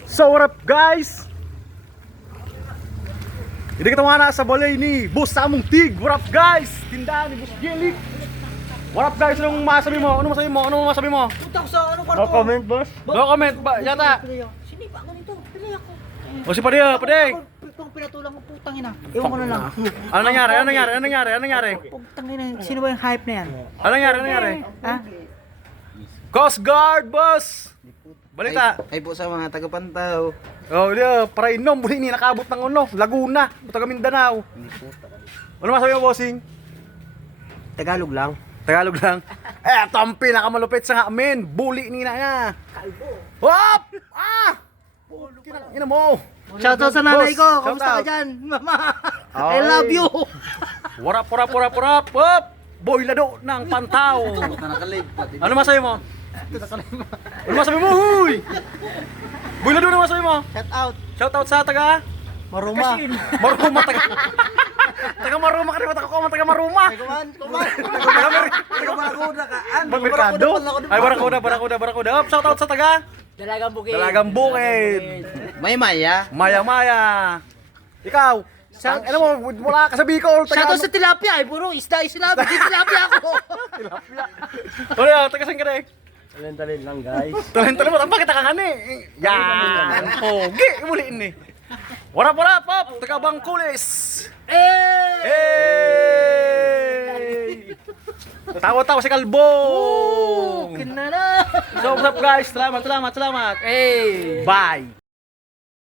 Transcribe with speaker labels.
Speaker 1: So what up guys? Hindi kita mga nasa balay ni Boss Samong Tig. What up guys? Tindahan ni Boss Gelik. What up guys? Anong masabi mo? Ano masabi mo? Ano masabi mo?
Speaker 2: Punta ko sa ano kwarto.
Speaker 1: No comment boss? No comment ba? Yata.
Speaker 2: Sini pa ganito. Pili ako.
Speaker 1: O si Padilla, Padeng.
Speaker 2: Itong pinatulang ko putang ina. Ewan ko na lang.
Speaker 1: Ano nangyari? Ano nangyari? Ano nangyari? Ano nangyari?
Speaker 2: Putang ina. Sino ba yung hype na yan?
Speaker 1: Ano nangyari? Ano nangyari?
Speaker 2: Ha?
Speaker 1: Coast Guard boss. Balita.
Speaker 3: Ay po sa mga taga-Pantaw.
Speaker 1: Oh, para inom buli ni nakabot ng ano, Laguna, taga Mindanao. Ano masabi mo bossing?
Speaker 3: Tagalog lang.
Speaker 1: Tagalog lang. Ito ang pinakamalupit sa amin. Bully ni na. Kalbo. Hop! Ah! Ina mo.
Speaker 2: Shoutout sa nanay ko.
Speaker 1: Boss,
Speaker 2: Kamusta ka
Speaker 1: shoutout.
Speaker 2: dyan? Mama. I
Speaker 1: Ay.
Speaker 2: love you.
Speaker 1: Warap. Hop! Boy lado ng Pantaw. Ano masabi mo? Ano masabi mo? Huy! Boy lado na masabi mo?
Speaker 2: Shout out.
Speaker 1: Shoutout sa taga
Speaker 2: Maruma.
Speaker 1: Maruma taga Maruma ka rin taga Maruma.
Speaker 2: Kuman.
Speaker 3: Taga-Barakuda ka.
Speaker 1: Merkado. Ay Barakuda. Hop, shoutout sa taga
Speaker 2: Dalagang bukid.
Speaker 1: Dalagang Bukid.
Speaker 3: May maya.
Speaker 1: Maya. Ikaw, ano mo, mula ka sa Bicol,
Speaker 2: Shout out sa tilapia. Ay puro isda. Tilapia ako.
Speaker 1: Ano, taga saan ka rin?
Speaker 3: Talent lang guys.
Speaker 1: Talent mo, ang pakita ka nga ni. Yan, pogi, muliin ni. Warap, hop, taga Bangkulis. Hey! Tawa-tawa si Kalbong.
Speaker 2: Kinana.
Speaker 1: So, what's up guys? Salamat. Hey! Bye!